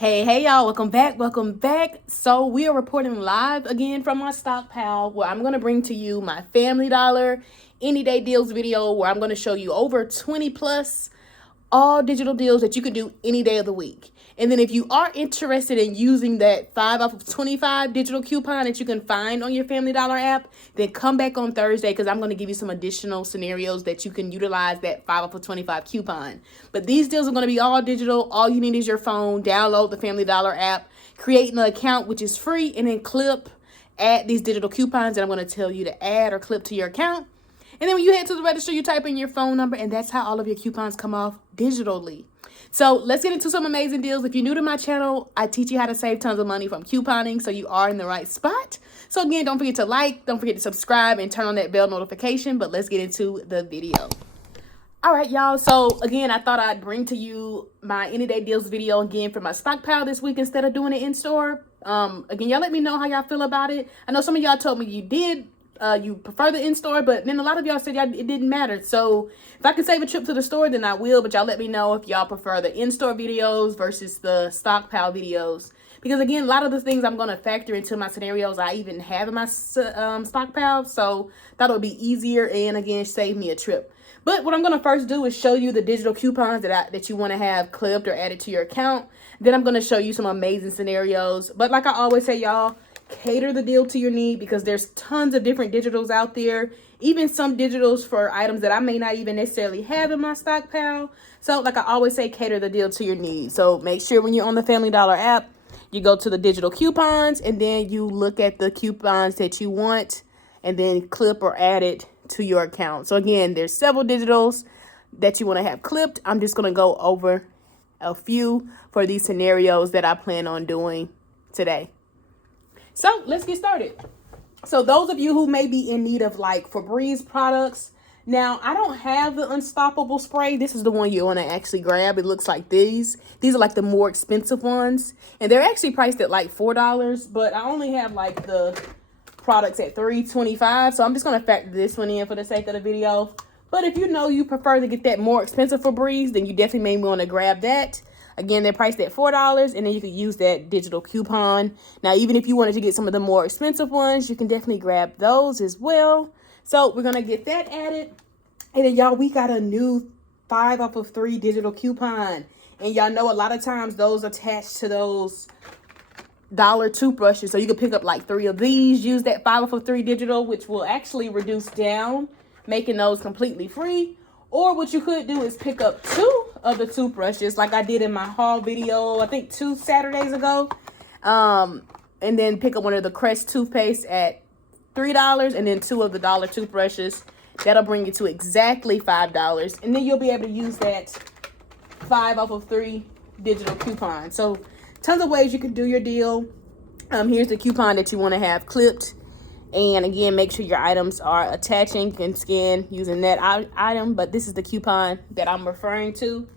Hey y'all, welcome back. So we are reporting live again from my stockpile where I'm going to bring to you my Family Dollar Any Day Deals video where I'm going to show you over 20 plus all digital deals that you can do any day of the week. And then if you are interested in using that 5 off of 25 digital coupon that you can find on your Family Dollar app, then come back on Thursday because I'm going to give you some additional scenarios that you can utilize that 5 off of 25 coupon. But these deals are going to be all digital. All you need is your phone. Download the Family Dollar app, create an account, which is free, and then add these digital coupons that I'm going to tell you to add or clip to your account. And then when you head to the register, you type in your phone number, and that's how all of your coupons come off digitally. So let's get into some amazing deals. If you're new to my channel, I teach you how to save tons of money from couponing, so you are in the right spot. So again, don't forget to like, don't forget to subscribe, and turn on that bell notification. But let's get into the video. All right, y'all. So again, I thought I'd bring to you my Any Day Deals video again for my stockpile this week instead of doing it in store. Again, y'all let me know how y'all feel about it. I know some of y'all told me you prefer the in-store, but then a lot of y'all said it didn't matter. So if I can save a trip to the store, then I will, but y'all let me know if y'all prefer the in-store videos versus the stockpile videos. Because again, a lot of the things I'm going to factor into my scenarios I even have in my stockpile. So thought it would be easier and again, save me a trip. But what I'm going to first do is show you the digital coupons that you want to have clipped or added to your account. Then I'm going to show you some amazing scenarios. But like I always say, y'all, cater the deal to your need because there's tons of different digitals out there, even some digitals for items that I may not even necessarily have in my stockpile. So like I always say, cater the deal to your needs. So make sure when you're on the Family Dollar app, you go to the digital coupons and then you look at the coupons that you want and then clip or add it to your account. So again, there's several digitals that you want to have clipped. I'm just going to go over a few for these scenarios that I plan on doing today. So let's get started. So those of you who may be in need of like Febreze products, now I don't have the Unstoppable spray. This is the one you want to actually grab. It looks like these. These are like the more expensive ones, and they're actually priced at like $4. But I only have like the products at $3.25, so I'm just gonna factor this one in for the sake of the video. But if you know you prefer to get that more expensive Febreze, then you definitely may want to grab that. Again, they're priced at $4, and then you can use that digital coupon. Now, even if you wanted to get some of the more expensive ones, you can definitely grab those as well. So we're going to get that added. And then, y'all, we got a new 5 off of 3 digital coupon. And y'all know a lot of times those attached to those dollar toothbrushes. So you can pick up like 3 of these, use that 5 off of 3 digital, which will actually reduce down, making those completely free. Or what you could do is pick up 2 of the toothbrushes like I did in my haul video, I think 2 Saturdays ago. And then pick up one of the Crest toothpaste at $3 and then 2 of the dollar toothbrushes. That'll bring you to exactly $5. And then you'll be able to use that 5 off of 3 digital coupon. So tons of ways you can do your deal. Here's the coupon that you want to have clipped. And again, make sure your items are attaching. You can scan using that item, but this is the coupon that I'm referring to.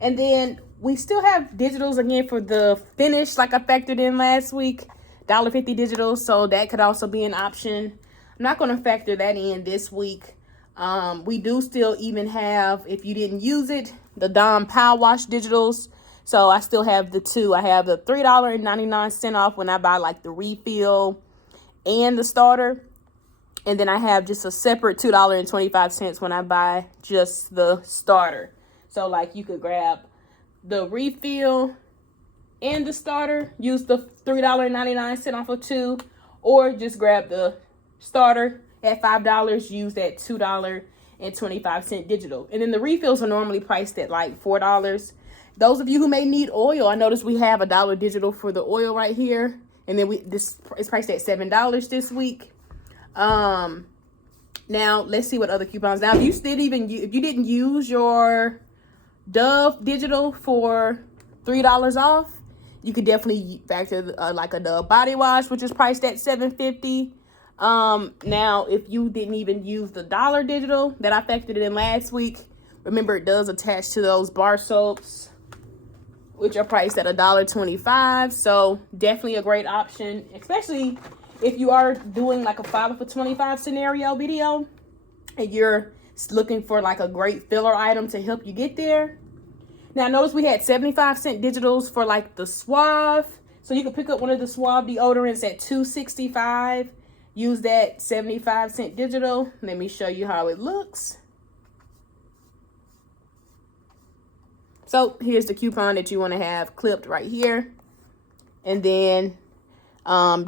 And then we still have digitals again for the finish, like I factored in last week, $1.50 digital. So that could also be an option. I'm not going to factor that in this week. We do still even have, if you didn't use it, the Dawn Power Wash digitals. So I still have the 2. I have the $3.99 off when I buy like the refill and the starter, and then I have just a separate $2.25 when I buy just the starter. So like you could grab the refill and the starter, use the $3.99 off of 2, or just grab the starter at $5, use that $2.25 digital. And then the refills are normally priced at like $4. Those of you who may need oil, I noticed we have $1 digital for the oil right here. And then this is priced at $7 this week. Now let's see what other coupons. Now, if you didn't use your Dove digital for $3 off, you could definitely factor like a Dove body wash, which is priced at $7.50. Now, if you didn't even use the dollar digital that I factored in last week, remember it does attach to those bar soaps, which are priced at $1.25. So definitely a great option, especially if you are doing like a 5 for 25 scenario video and you're looking for like a great filler item to help you get there. Now notice we had 75-cent digitals for like the Suave. So you can pick up one of the Suave deodorants at $2.65. Use that 75-cent digital. Let me show you how it looks. So here's the coupon that you want to have clipped right here. And then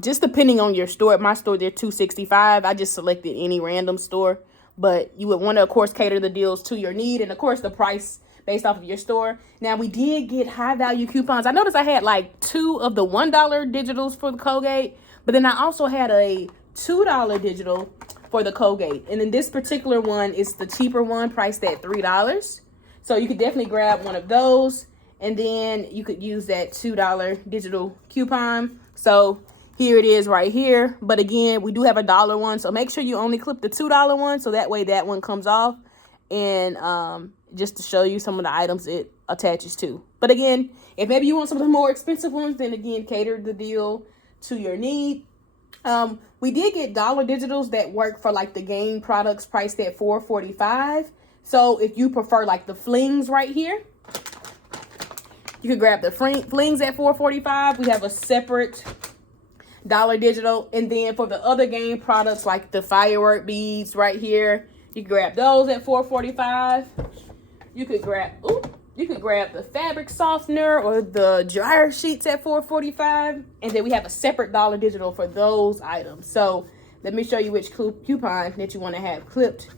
just depending on your store, at my store they're $2.65. I just selected any random store, but you would want to of course cater the deals to your need and of course the price based off of your store. Now we did get high value coupons. I noticed I had like 2 of the $1 digitals for the Colgate, but then I also had a $2 digital for the Colgate. And then this particular one is the cheaper one, priced at $3. So you could definitely grab one of those, and then you could use that $2 digital coupon. So here it is right here. But again, we do have a $1 one, so make sure you only clip the $2 one, so that way that one comes off. And just to show you some of the items it attaches to. But again, if maybe you want some of the more expensive ones, then again, cater the deal to your need. We did get dollar digitals that work for like the game products priced at $4.45. So if you prefer like the flings right here, you can grab the flings at $4.45. We have a separate dollar digital. And then for the other game products like the firework beads right here, you can grab those at $4.45. You could grab the fabric softener or the dryer sheets at $4.45. And then we have a separate dollar digital for those items. So let me show you which coupon that you want to have clipped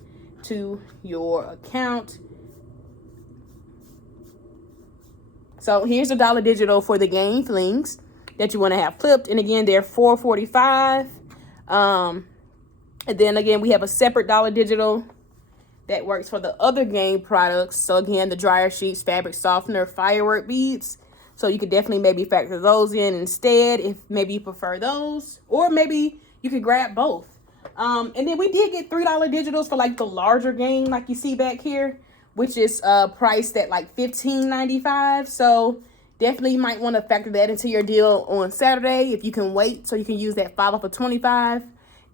to your account. So here's a dollar digital for the game flings that you want to have clipped, and again they're $4.45. And then again we have a separate dollar digital that works for the other game products. So again, the dryer sheets, fabric softener, firework beads. So you could definitely maybe factor those in instead if maybe you prefer those, or maybe you could grab both. And then we did get $3 digitals for like the larger game, like you see back here, which is priced at like $15.95. So definitely you might want to factor that into your deal on Saturday if you can wait, so you can use that 5 off of 25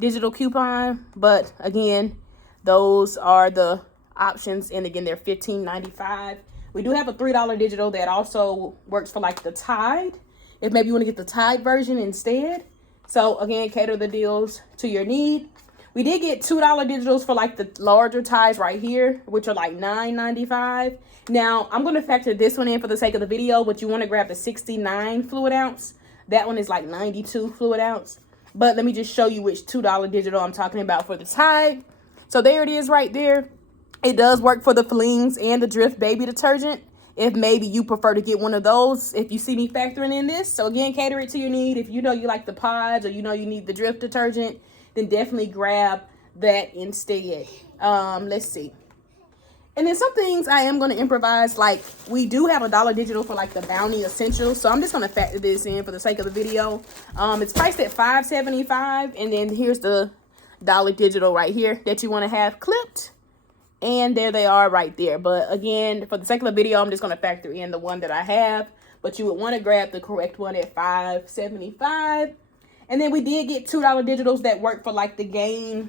digital coupon. But again, those are the options, and again they're $15.95. We do have a $3 digital that also works for like the Tide, if maybe you want to get the Tide version instead. So again, cater the deals to your need. We did get $2 digitals for like the larger Tides right here, which are like $9.95. Now I'm going to factor this one in for the sake of the video, but you want to grab the 69 fluid ounce. That one is like 92 fluid ounce. But let me just show you which $2 digital I'm talking about for the Tide. So there it is right there. It does work for the flings and the Drift baby detergent, if maybe you prefer to get one of those, if you see me factoring in this. So again, cater it to your need. If you know you like the pods, or you know you need the Drift detergent, then definitely grab that instead. Let's see. And then some things I am going to improvise, like we do have a $1 digital for like the Bounty Essentials. So I'm just going to factor this in for the sake of the video. It's priced at $5.75, and then here's the $1 digital right here that you want to have clipped. And there they are right there. But again, for the sake of the video, I'm just going to factor in the one that I have. But you would want to grab the correct one at $5.75. And then we did get $2 digitals that work for like the game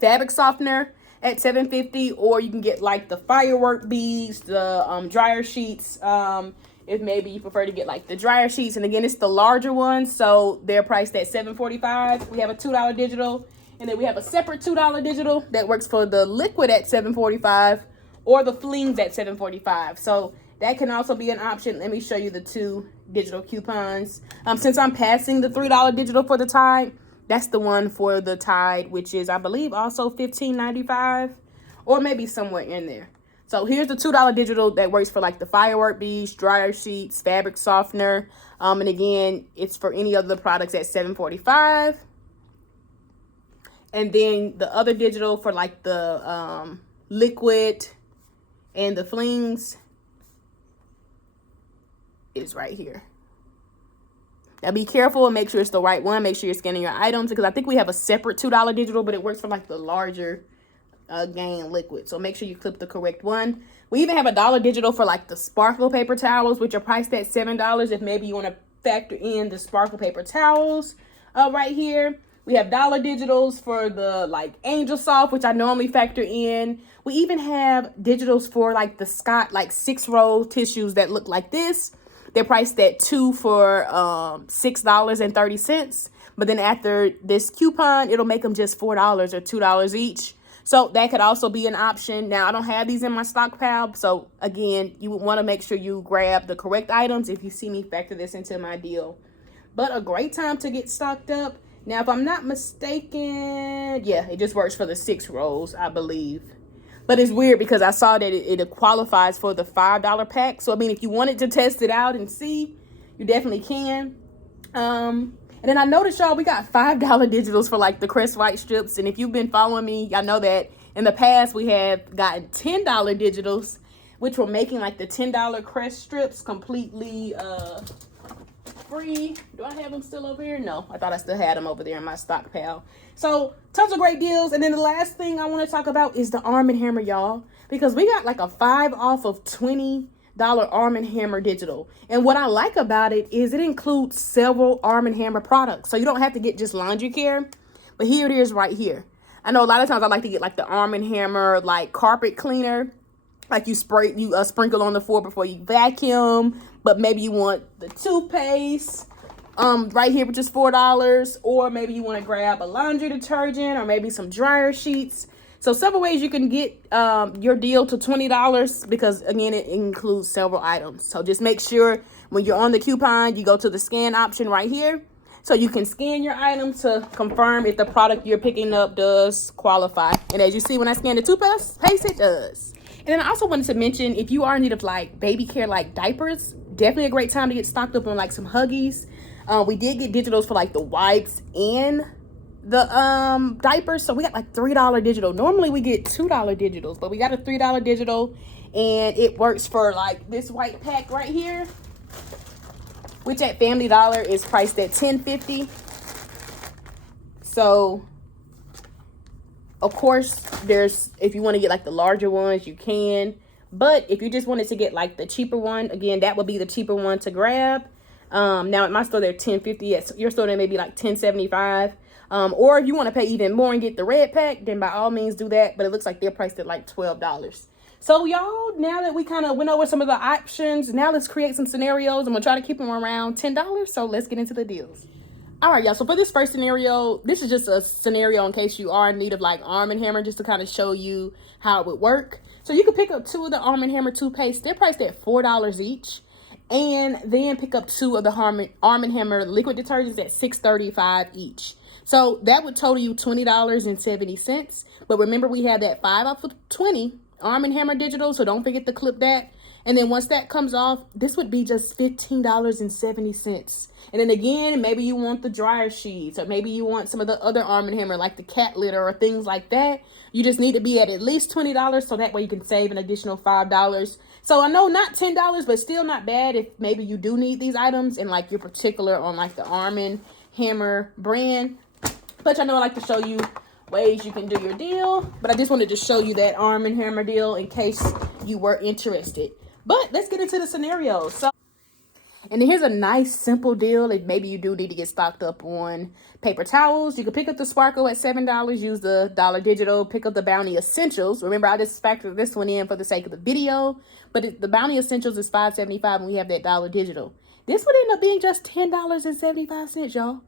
fabric softener at $7.50. Or you can get like the firework beads, the dryer sheets. If maybe you prefer to get like the dryer sheets. And again, it's the larger ones, so they're priced at $7.45. We have a $2 digital. And then we have a separate $2 digital that works for the liquid at $7.45 or the flings at $7.45. So that can also be an option. Let me show you the 2 digital coupons. Since I'm passing the $3 digital for the Tide, that's the one for the Tide, which is, I believe, also $15.95 or maybe somewhere in there. So here's the $2 digital that works for like the firework beads, dryer sheets, fabric softener. And again, it's for any of the products at $7.45. And then the other digital for like the liquid and the flings is right here. Now be careful and make sure it's the right one. Make sure you're scanning your items, because I think we have a separate $2 digital, but it works for like the larger game liquid. So make sure you clip the correct one. We even have a $1 digital for like the sparkle paper towels, which are priced at $7. If maybe you want to factor in the sparkle paper towels right here. We have dollar digitals for the like Angel Soft, which I normally factor in. We even have digitals for like the Scott, like 6-roll tissues that look like this. They're priced at 2 for $6.30. But then after this coupon, it'll make them just $4 or $2 each. So that could also be an option. Now, I don't have these in my stockpile. So again, you would want to make sure you grab the correct items if you see me factor this into my deal. But a great time to get stocked up. Now, if I'm not mistaken, yeah, it just works for the 6 rolls, I believe. But it's weird because I saw that it qualifies for the $5 pack. So, I mean, if you wanted to test it out and see, you definitely can. And then I noticed, y'all, we got $5 digitals for, like, the Crest White strips. And if you've been following me, y'all know that in the past we have gotten $10 digitals, which were making, like, the $10 Crest strips completely free. Do I have them still over here? No, I thought I still had them over there in my stockpile. So tons of great deals. And then the last thing I want to talk about is the Arm & Hammer, y'all, because we got like a 5 off of $20 Arm & Hammer digital. And what I like about it is it includes several Arm & Hammer products. So you don't have to get just laundry care, but here it is right here. I know a lot of times I like to get like the Arm & Hammer like carpet cleaner. Like you sprinkle on the floor before you vacuum, but maybe you want the toothpaste right here, which is $4, or maybe you want to grab a laundry detergent or maybe some dryer sheets. So several ways you can get your deal to $20 because again, it includes several items. So just make sure when you're on the coupon, you go to the scan option right here. So you can scan your item to confirm if the product you're picking up does qualify. And as you see, when I scan the toothpaste, it does. And then I also wanted to mention, if you are in need of like baby care, like diapers, definitely a great time to get stocked up on like some Huggies. We did get digitals for like the wipes and the diapers. So we got like $3 digital. Normally we get $2 digitals, but we got a $3 digital, and it works for like this white pack right here, which at Family Dollar is priced at $10.50. So of course, if you want to get like the larger ones, you can. But if you just wanted to get like the cheaper one, again, that would be the cheaper one to grab. Now at my store, they're $10.50. At your store, they may be like $10.75. Or if you want to pay even more and get the red pack, then by all means do that. But it looks like they're priced at like $12. So y'all, now that we kind of went over some of the options, now let's create some scenarios. I'm going to try to keep them around $10. So let's get into the deals. All right, y'all. So for this first scenario, this is just a scenario in case you are in need of like Arm & Hammer, just to kind of show you how it would work. So you can pick up 2 of the Arm & Hammer toothpaste. They're priced at $4 each. And then pick up 2 of the Arm & Hammer liquid detergents at $6.35 each. So that would total you $20.70. But remember, we have that 5 off of 20 Arm & Hammer digital. So don't forget to clip that. And then once that comes off, this would be just $15.70. And then again, maybe you want the dryer sheets, or maybe you want some of the other Arm & Hammer, like the cat litter or things like that. You just need to be at least $20, so that way you can save an additional $5. So I know not $10, but still not bad if maybe you do need these items and like you're particular on like the Arm & Hammer brand. But I know I like to show you ways you can do your deal. But I just wanted to show you that Arm & Hammer deal in case you were interested. But let's get into the scenario. And then here's a nice simple deal if maybe you do need to get stocked up on paper towels. You can pick up the Sparkle at $7, use the dollar digital, pick up the Bounty Essentials. Remember, I just factored this one in for the sake of the video, but the Bounty Essentials is $5.75 and we have that dollar digital. This would end up being just $10.75, y'all.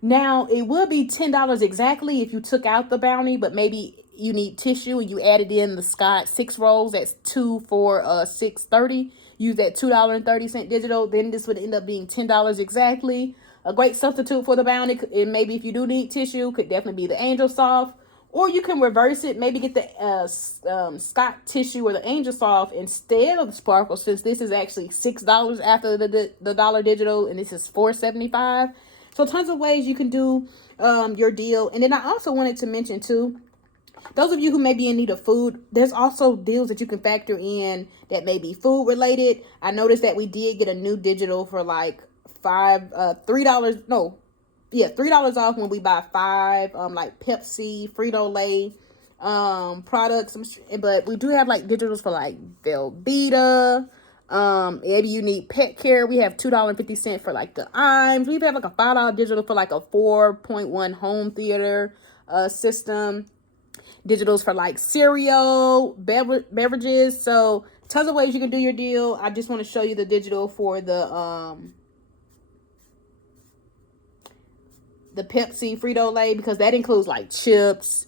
Now, it would be $10 exactly if you took out the Bounty, but maybe you need tissue and you added in the Scott 6 rolls. That's 2 for $6.30. Use that $2.30 digital. Then this would end up being $10 exactly. A great substitute for the Bounty. And maybe if you do need tissue, could definitely be the Angel Soft. Or you can reverse it. Maybe get the Scott tissue or the Angel Soft instead of the Sparkle, since this is actually $6 after the dollar digital and this is $4.75. So tons of ways you can do your deal. And then I also wanted to mention too, those of you who may be in need of food, there's also deals that you can factor in that may be food related. I noticed that we did get a new digital for like $3 off when we buy 5 like Pepsi, Frito-Lay products. But we do have like digitals for like Velveeta, Maybe you need pet care. We have $2.50 for like the IMs. We have like a $5 digital for like a 4.1 home theater system. Digitals for like cereal, beverages. So tons of ways you can do your deal. I just want to show you the digital for the Pepsi Frito-Lay, because that includes like chips,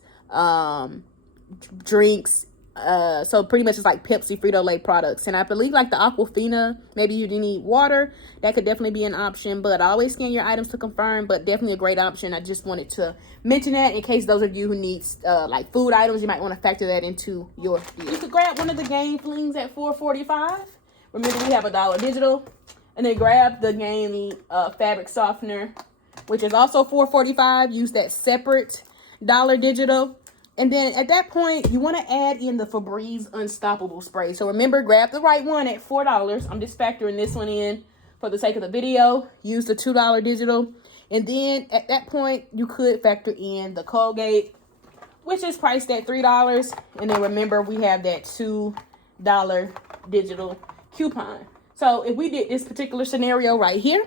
drinks. So pretty much it's like Pepsi Frito-Lay products. And I believe like the Aquafina, maybe you need water, that could definitely be an option. But always scan your items to confirm, but definitely a great option. I just wanted to mention that in case those of you who need like food items, you might want to factor that into your deal. You could grab one of the Game Flings at $4.45. Remember, we have $1 digital. And then grab the Game fabric softener, which is also $4.45. Use that separate $1 digital. And then at that point, you want to add in the Febreze Unstoppable Spray. So remember, grab the right one at $4. I'm just factoring this one in for the sake of the video. Use the $2 digital. And then at that point, you could factor in the Colgate, which is priced at $3. And then remember, we have that $2 digital coupon. So if we did this particular scenario right here,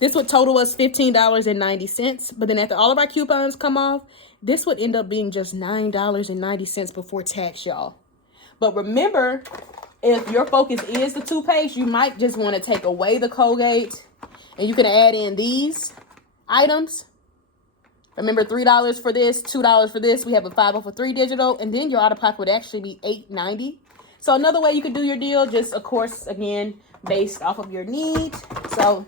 this would total us $15.90. But then after all of our coupons come off, this would end up being just $9.90 before tax, y'all. But remember, if your focus is the toothpaste, you might just want to take away the Colgate and you can add in these items. Remember, $3 for this, $2 for this. We have a 5 for 3 digital, and then your out-of-pocket would actually be $8.90. So another way you could do your deal, just of course, again, based off of your need. So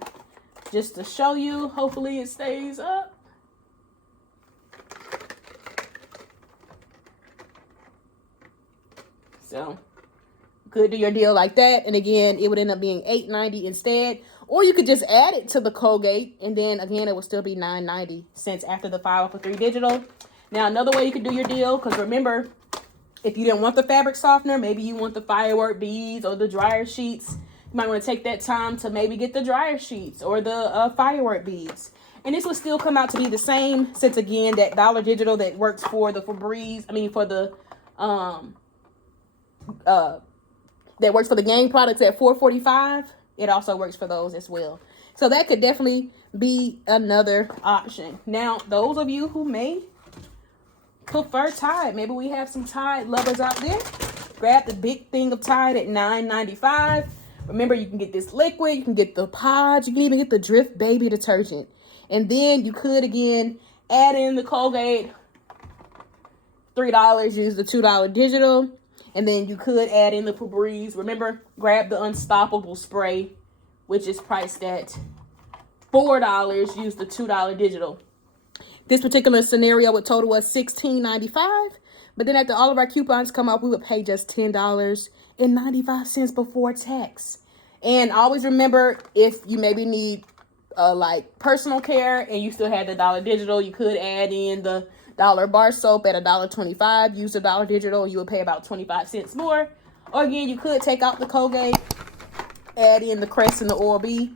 just to show you, hopefully it stays up. So could do your deal like that. And again, it would end up being $8.90 instead. Or you could just add it to the Colgate. And then again, it would still be $9.90 after the 5 for 3 digital. Now, another way you could do your deal, because remember, if you didn't want the fabric softener, maybe you want the firework beads or the dryer sheets. You might want to take that time to maybe get the dryer sheets or the firework beads. And this would still come out to be the same, since again, that $1 digital that works for the Febreze, for the that works for the Game products at $4.45. It also works for those as well. So that could definitely be another option. Now, those of you who may prefer Tide, maybe we have some Tide lovers out there, grab the big thing of Tide at $9.95. Remember, you can get this liquid, you can get the pods, you can even get the Drift baby detergent. And then you could again add in the Colgate, $3, use the $2 digital. And then you could add in the Febreze. Remember, grab the Unstoppable Spray, which is priced at $4. Use the $2 digital. This particular scenario would total us $16.95. But then after all of our coupons come up, we would pay just $10.95 before tax. And always remember, if you maybe need like personal care and you still have the $1 digital, you could add in the $1 bar soap at $1.25. Use the $1 digital, you would pay about 25 cents more. Or again, you could take out the Colgate, add in the Crest and the Oral-B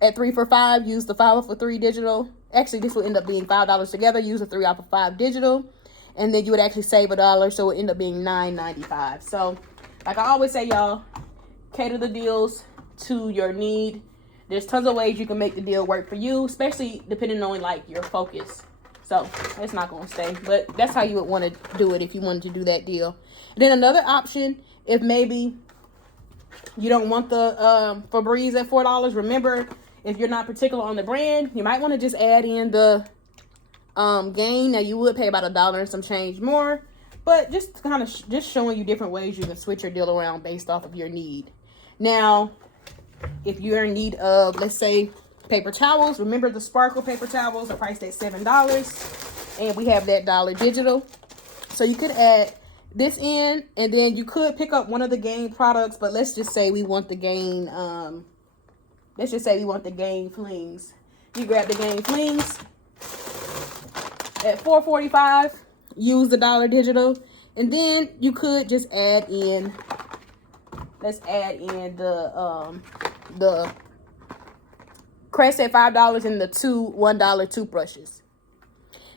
at 3 for $5. Use the 5 for 3 digital. Actually, this will end up being $5 together. Use the 3 for 5 digital, and then you would actually save $1, so it would end up being $9.95. So, like I always say, y'all, cater the deals to your need. There's tons of ways you can make the deal work for you, especially depending on like your focus. So it's not going to stay, but that's how you would want to do it if you wanted to do that deal. And then another option, if maybe you don't want the Febreze at $4, remember, if you're not particular on the brand, you might want to just add in the Gain. Now, you would pay about $1 and some change more, but just kind of just showing you different ways you can switch your deal around based off of your need. Now, if you're in need of, let's say, paper towels, remember the Sparkle paper towels are priced at $7, and we have that $1 digital. So you could add this in, and then you could pick up one of the Gain products, but let's just say we want the Gain, let's just say we want the Gain Flings. You grab the Gain Flings at $4.45, use the $1 digital, and then you could just add in, let's add in the Crest at $5 and the two $1 toothbrushes.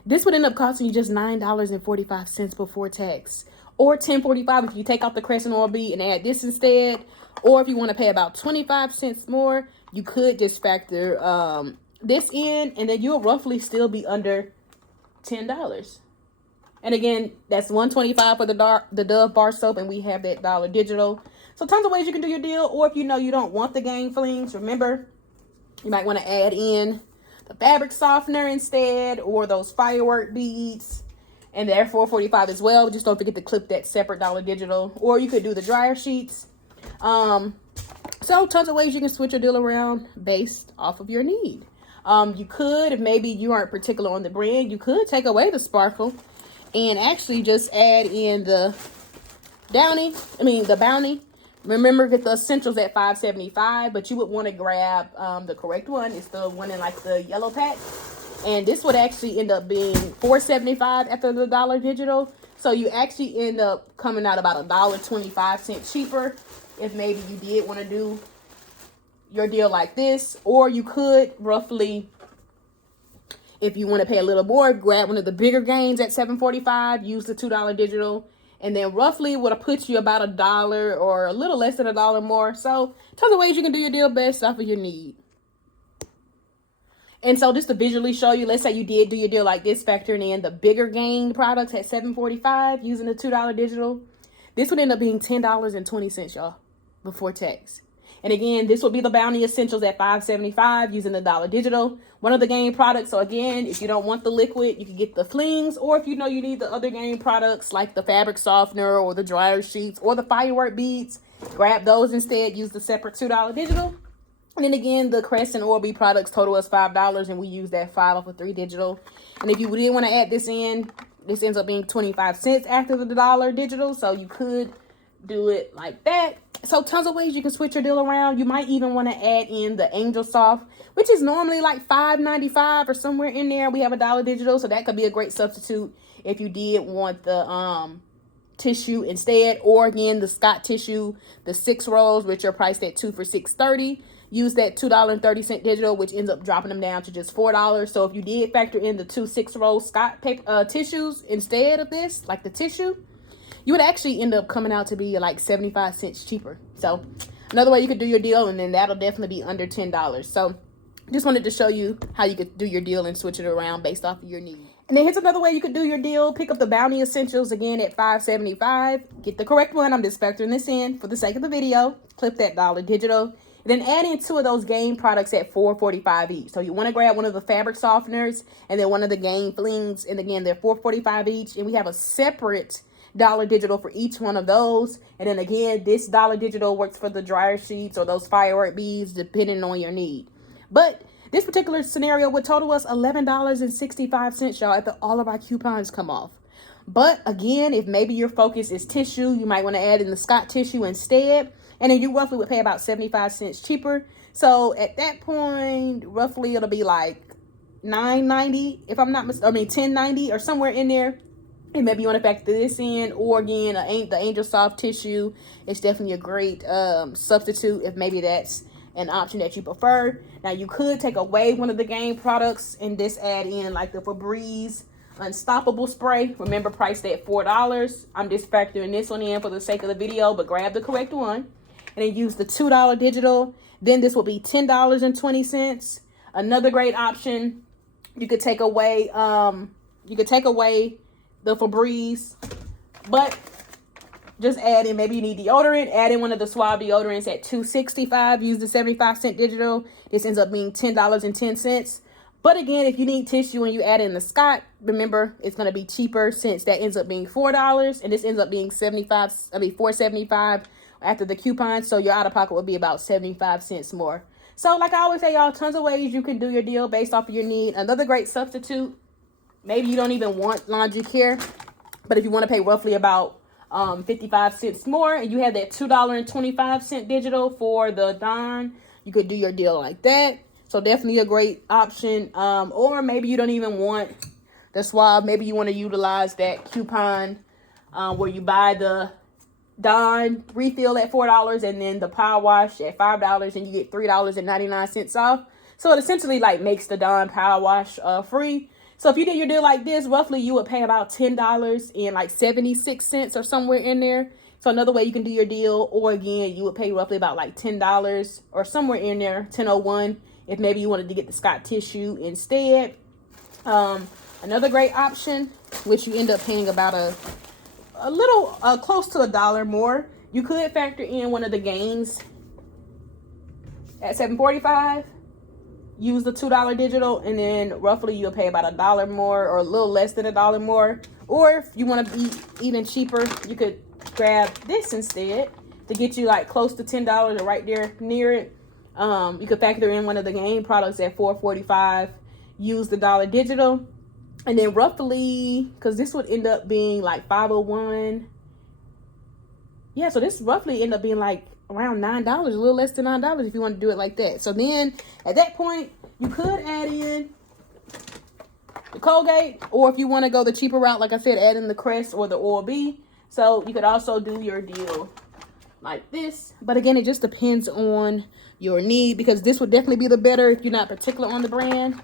This would end up costing you just $9.45 before tax. or $10.45 if you take out the crescent oil bead and add this instead. Or if you want to pay about 25 cents more, you could just factor this in, and then you'll roughly still be under $10. And again, that's $1.25 for the Dove bar soap, and we have that Dollar Digital. So tons of ways you can do your deal. Or if you know you don't want the gang flings, remember, you might want to add in the fabric softener instead, or those firework beads, and they're $4.45 as well. Just don't forget to clip that separate Dollar Digital. Or you could do the dryer sheets. So tons of ways you can switch your deal around based off of your need. You could, if maybe you aren't particular on the brand, you could take away the sparkle and actually just add in the Bounty. Remember, get the essentials at $5.75, but you would want to grab the correct one. It's the one in like the yellow pack. And this would actually end up being $4.75 after the Dollar Digital. So you actually end up coming out about $1.25 cheaper if maybe you did want to do your deal like this. Or you could roughly, if you want to pay a little more, grab one of the bigger gains at $7.45, use the $2 digital, and then roughly would have put you about $1 or a little less than $1 more. So tons of ways you can do your deal based off of your need. And so just to visually show you, let's say you did do your deal like this, factoring in the bigger gain products at $7.45 using the $2 digital. This would end up being $10.20, y'all, before tax. And again, this will be the Bounty Essentials at $5.75 using the Dollar Digital. One of the game products. So again, if you don't want the liquid, you can get the flings. Or if you know you need the other game products like the fabric softener or the dryer sheets or the firework beads, grab those instead. Use the separate $2 digital. And then again, the Crescent Oil Bead products total us $5, and we use that 5 off of 3 digital. And if you did want to add this in, this ends up being 25 cents after the Dollar Digital. So you could do it like that. So tons of ways you can switch your deal around. You might even want to add in the Angel Soft, which is normally like $5.95 or somewhere in there. We have a Dollar Digital, so that could be a great substitute if you did want the tissue instead. Or again, the Scott tissue, the 6 rolls, which are priced at 2 for $6.30. Use that $2.30 digital, which ends up dropping them down to just $4. So if you did factor in the 2 6-roll Scott paper, tissues instead of this, like the tissue, you would actually end up coming out to be like 75 cents cheaper. So another way you could do your deal, and then that'll definitely be under $10. So just wanted to show you how you could do your deal and switch it around based off of your need. And then here's another way you could do your deal. Pick up the Bounty Essentials again at $5.75. Get the correct one. I'm just factoring this in for the sake of the video. Clip that Dollar Digital. And then add in 2 of those game products at $4.45 each. So you want to grab one of the fabric softeners and then one of the game flings. And again, they're $4.45 each. And we have a separate Dollar Digital for each one of those. And then again, this Dollar Digital works for the dryer sheets or those firework beads, depending on your need. But this particular scenario would total us $11.65, y'all, after all of our coupons come off. But again, if maybe your focus is tissue, you might want to add in the Scott tissue instead. And then you roughly would pay about 75 cents cheaper. So at that point, roughly it'll be like $9.90, if I'm not mistaken. I mean, $10.90 or somewhere in there. And maybe you want to factor this in, or again, the Angel Soft tissue. It's definitely a great substitute if maybe that's an option that you prefer. Now, you could take away one of the game products and just add in like the Febreze Unstoppable Spray. Remember, priced at $4. I'm just factoring this one in for the sake of the video, but grab the correct one. And then use the $2 digital. Then this will be $10.20. Another great option. You could take away the Febreze, but just add in, maybe you need deodorant, add in one of the Suave deodorants at $2.65. Use the 75-cent digital. This ends up being $10.10. But again, if you need tissue and you add in the Scott, remember it's going to be cheaper since that ends up being $4, and this ends up being $4.75 after the coupon. So your out of pocket will be about 75 cents more. So like I always say, y'all, tons of ways you can do your deal based off of your need. Another great substitute, maybe you don't even want laundry care, but if you want to pay roughly about 55 cents more and you have that $2.25 digital for the Dawn, you could do your deal like that. So definitely a great option. Or maybe you don't even want the Suave. Maybe you want to utilize that coupon where you buy the Dawn refill at $4 and then the power wash at $5, and you get $3.99 off. So it essentially like makes the Dawn power wash free. So if you did your deal like this, roughly you would pay about $10 and like 76 cents or somewhere in there. So another way you can do your deal, or again, you would pay roughly about like $10 or somewhere in there, 10.01, if maybe you wanted to get the Scott tissue instead. Another great option, which you end up paying about a little close to $1 more. You could factor in one of the games at $7.45. Use the $2 digital, and then roughly you'll pay about $1 more or a little less than $1 more. Or if you want to be even cheaper, you could grab this instead to get you like close to $10 or right there near it. You could factor in one of the game products at $4.45. Use the $1 digital, and then roughly, because this would end up being like 501. Yeah, so this roughly end up being like around $9, a little less than $9 if you want to do it like that. So then at that point, you could add in the Colgate, or if you want to go the cheaper route, like I said, add in the Crest or the Oral-B. So you could also do your deal like this. But again, it just depends on your need, because this would definitely be the better if you're not particular on the brand,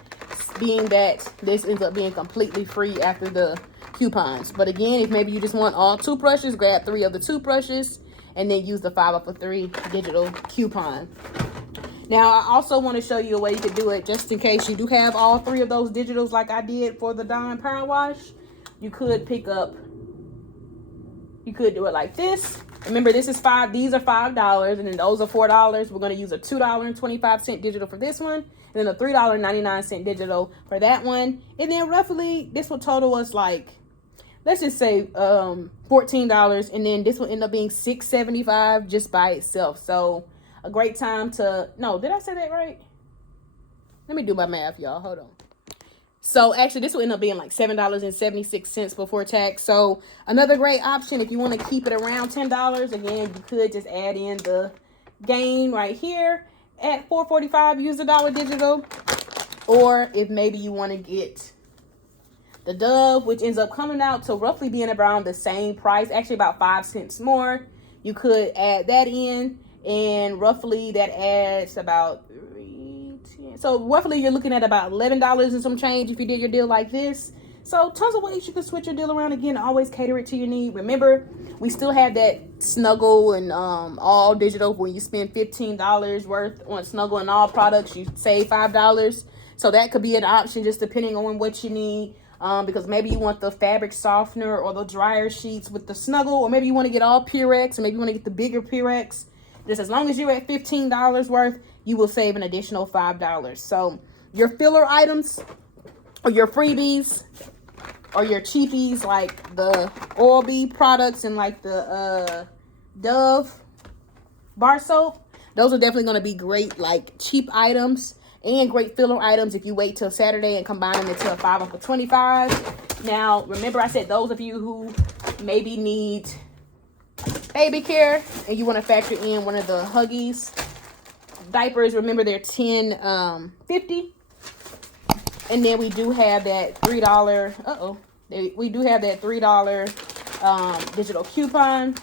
being that this ends up being completely free after the coupons. But again, if maybe you just want all toothbrushes, grab 3 of the toothbrushes and then use the 5 off of 3 digital coupon. Now, I also want to show you a way you could do it just in case you do have all 3 of those digitals like I did for the Dawn Power Wash. You could pick up, you could do it like this. Remember, this is these are $5, and then those are $4. We're going to use a $2.25 digital for this one, and then a $3.99 digital for that one. And then roughly, this will total us like, let's just say $14, and then this will end up being $6.75 just by itself. So a great time to, no, did I say that right? Let me do my math, y'all. Hold on. So actually, this will end up being like $7.76 before tax. So another great option if you want to keep it around $10. Again, you could just add in the game right here at $4.45. Use the $1 digital, or if maybe you want to get the Dove, which ends up coming out to roughly being around the same price, actually about 5 cents more. You could add that in, and roughly that adds about so roughly you're looking at about $11 and some change if you did your deal like this. So tons of ways you can switch your deal around. Again, always cater it to your need. Remember, we still have that Snuggle and all digital. When you spend $15 worth on Snuggle and all products, you save $5. So that could be an option just depending on what you need. Because maybe you want the fabric softener or the dryer sheets with the Snuggle, or maybe you want to get all Purex, or maybe you want to get the bigger Purex. Just as long as you're at $15 worth, you will save an additional $5. So your filler items or your freebies or your cheapies like the Oral-B products and like the Dove bar soap, those are definitely going to be great like cheap items and great filler items if you wait till Saturday and combine them into a 5 off of 25. Now, remember I said those of you who maybe need baby care and you want to factor in one of the Huggies diapers, remember they're $10.50. And then we do have that $3 we do have that $3 digital coupon,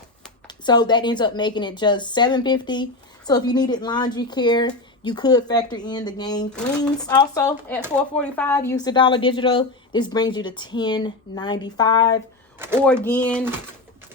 so that ends up making it just $7.50. So if you needed laundry care, you could factor in the game rings also at $4.45. Use the $1 digital. This brings you to $10.95. Or again,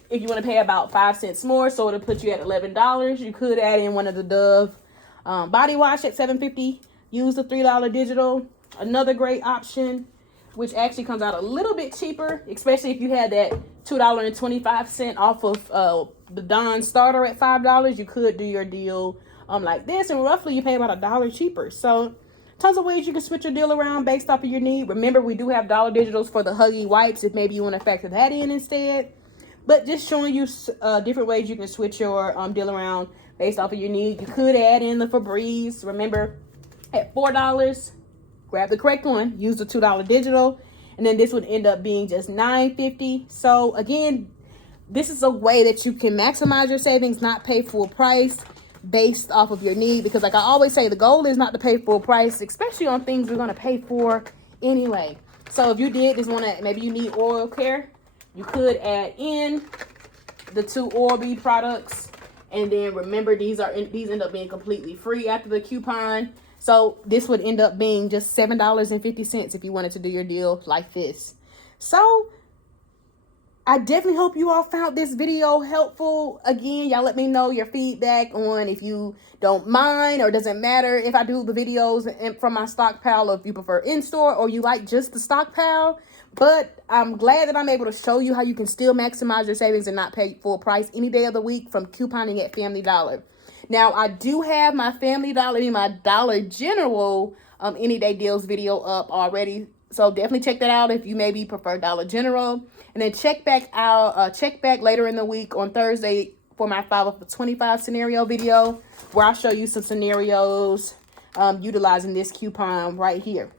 if you want to pay about 5 cents more, so it'll put you at $11, you could add in one of the Dove body wash at $7.50. Use the $3 digital. Another great option, which actually comes out a little bit cheaper, especially if you had that $2.25 off of the Dawn starter at $5. You could do your deal like this, and roughly you pay about $1 cheaper. So tons of ways you can switch your deal around based off of your need. Remember, we do have $1 digitals for the Huggy wipes if maybe you want to factor that in instead. But just showing you different ways you can switch your deal around based off of your need. You could add in the Febreze. Remember, at $4, grab the correct one. Use the $2 digital. And then this would end up being just $9.50. So again, this is a way that you can maximize your savings, not pay full price based off of your need. Because like I always say, the goal is not to pay full price, especially on things we're going to pay for anyway. So if you did just want to, maybe you need oral care, you could add in the 2 Oral-B products. And then remember, these end up being completely free after the coupon. So this would end up being just $7.50 if you wanted to do your deal like this. So I definitely hope you all found this video helpful. Again, y'all let me know your feedback on if you don't mind or doesn't matter if I do the videos from my stockpile, or if you prefer in-store or you like just the stockpile. But I'm glad that I'm able to show you how you can still maximize your savings and not pay full price any day of the week from couponing at Family Dollar. Now, I do have my Family Dollar and my Dollar General any day deals video up already. So definitely check that out if you maybe prefer Dollar General. And then check back later in the week on Thursday for my 5 of 25 scenario video, where I'll show you some scenarios utilizing this coupon right here.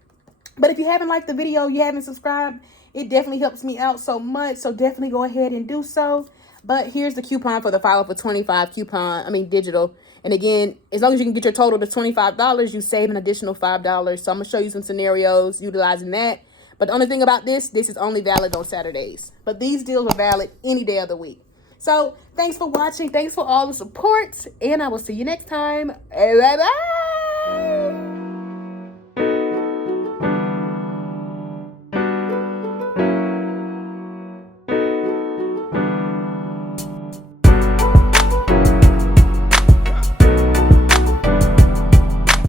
But if you haven't liked the video, you haven't subscribed, it definitely helps me out so much. So definitely go ahead and do so. But here's the coupon for the 5 for 25 digital. And again, as long as you can get your total to $25, you save an additional $5. So I'm going to show you some scenarios utilizing that. But the only thing about this is only valid on Saturdays. But these deals are valid any day of the week. So thanks for watching. Thanks for all the support. And I will see you next time. Bye-bye.